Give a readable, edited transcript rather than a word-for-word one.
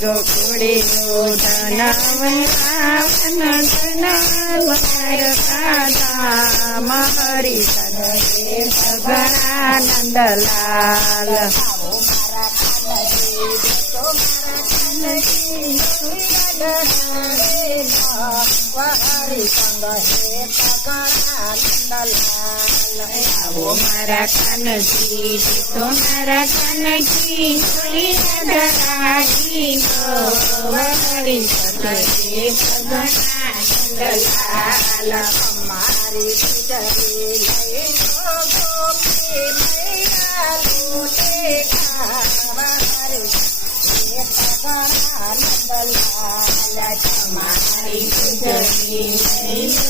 ગોકુળીનું ધન વૃંદાવન ધન માર કાધા મહરી સદે સગણા નંદલાલ આવો મારા કાનજી તો મારા કાનજી ધરાજી વહરી સદે સગણા નંદલાલ અમારી ગુજરી લઈ ગોપી મૈયા લૂટે ખાવારી નંદલાલ મારી ગુજરી